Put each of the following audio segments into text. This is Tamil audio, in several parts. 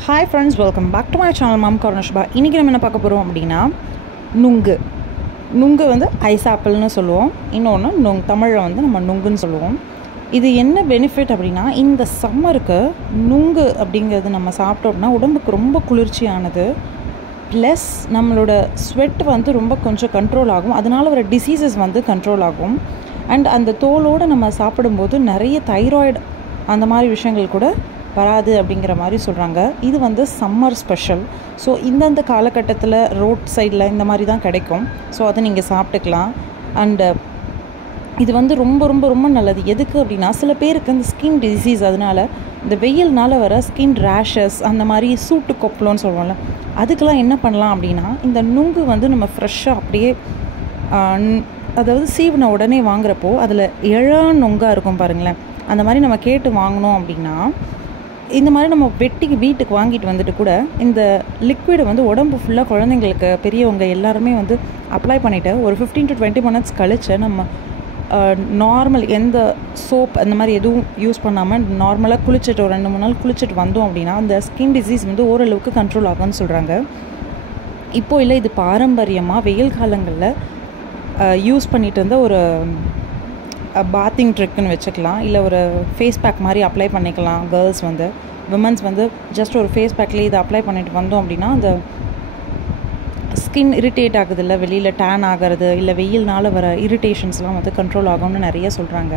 Hi friends, welcome back to my channel mom Karunashaba. இன்றைக்கி நம்ம என்ன பார்க்க போகிறோம் அப்படின்னா நுங்கு வந்து ஐஸ் ஆப்பிள்னு சொல்லுவோம். இன்னொன்று தமிழில் வந்து நம்ம நுங்குன்னு சொல்லுவோம். இது என்ன பெனிஃபிட் அப்படின்னா, இந்த சம்மருக்கு நுங்கு அப்படிங்கிறது நம்ம சாப்பிட்டோம் அப்படின்னா உடம்புக்கு ரொம்ப குளிர்ச்சியானது. ப்ளஸ் நம்மளோட ஸ்வெட் வந்து ரொம்ப கொஞ்சம் கண்ட்ரோல் ஆகும். அதனால் வர டிசீசஸ் வந்து கண்ட்ரோல் ஆகும். அண்ட் அந்த தோலோடு நம்ம சாப்பிடும்போது நிறைய தைராய்டு அந்த மாதிரி விஷயங்கள் கூட வராது அப்படிங்கிற மாதிரி சொல்கிறாங்க. இது வந்து சம்மர் ஸ்பெஷல். ஸோ இந்தந்த காலகட்டத்தில் ரோட் சைடில் இந்த மாதிரி தான் கிடைக்கும். ஸோ அதை நீங்கள் சாப்பிட்டுக்கலாம். அண்டு இது வந்து ரொம்ப ரொம்ப ரொம்ப நல்லது. எதுக்கு அப்படின்னா, சில பேருக்கு இந்த ஸ்கின் டிசீஸ், அதனால் இந்த வெயில்னால் வர ஸ்கின் ரேஷஸ் அந்த மாதிரி சூட்டு கொப்பளம்னு சொல்லுவோம்ல, அதுக்கெல்லாம் என்ன பண்ணலாம் அப்படின்னா, இந்த நுங்கு வந்து நம்ம ஃப்ரெஷ்ஷாக அப்படியே அதாவது சீவின உடனே வாங்குறப்போ அதில் நொங்காக இருக்கும் பாருங்களேன். அந்த மாதிரி நம்ம கேட்டு வாங்கினோம் அப்படின்னா, இந்த மாதிரி நம்ம வெட்டி வீட்டுக்கு வாங்கிட்டு வந்துட்டு கூட இந்த லிக்விடை வந்து உடம்பு ஃபுல்லாக குழந்தைங்களுக்கு, பெரியவங்க எல்லாருமே வந்து அப்ளை பண்ணிவிட்டு ஒரு 15 to 20 minutes கழித்து நம்ம நார்மல் எந்த சோப் அந்த மாதிரி எதுவும் யூஸ் பண்ணாமல் நார்மலாக குளிச்சுட்டு ஒரு 2-3 நாள் குளிச்சுட்டு வந்தோம் அப்படின்னா அந்த ஸ்கின் டிசீஸ் வந்து ஓரளவுக்கு கண்ட்ரோல் ஆகும்னு சொல்கிறாங்க. இப்போது இல்லை, இது பாரம்பரியமாக வெயில் காலங்களில் யூஸ் பண்ணிகிட்டு இருந்த ஒரு பாத்திங் ட்ரிக்குன்னு வச்சுக்கலாம். இல்லை ஒரு ஃபேஸ் பேக் மாதிரி அப்ளை பண்ணிக்கலாம். கேர்ள்ஸ் வந்து, விமன்ஸ் வந்து ஜஸ்ட் ஒரு ஃபேஸ் பேக்லேயே இதை அப்ளை பண்ணிட்டு வந்தோம் அப்படின்னா அந்த ஸ்கின் இரிட்டேட் ஆகுது, இல்லை வெளியில் டேன் ஆகிறது, இல்லை வெயில்னால் வர இரிட்டேஷன்ஸ்லாம் வந்து கண்ட்ரோல் ஆகும்னு நிறைய சொல்கிறாங்க.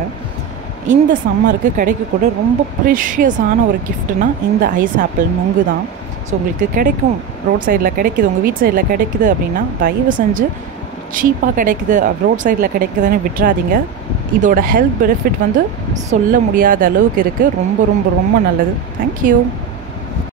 இந்த சம்மருக்கு கிடைக்கக்கூட ரொம்ப ப்ரெஷியஸான ஒரு கிஃப்ட்னா இந்த ஐஸ் ஆப்பிள் நுங்கு தான். ஸோ உங்களுக்கு கிடைக்கும், ரோட் சைடில் கிடைக்குது, உங்கள் வீட் சைடில் கிடைக்குது அப்படின்னா தயவு செஞ்சு சீப்பாக கிடைக்குது, ரோட் சைடில் கிடைக்குதுன்னு விட்டுறாதீங்க. இதோட ஹெல்த் பெனிஃபிட் வந்து சொல்ல முடியாத அளவுக்கு இருக்குது. ரொம்ப ரொம்ப ரொம்ப நல்லது. தேங்க்யூ.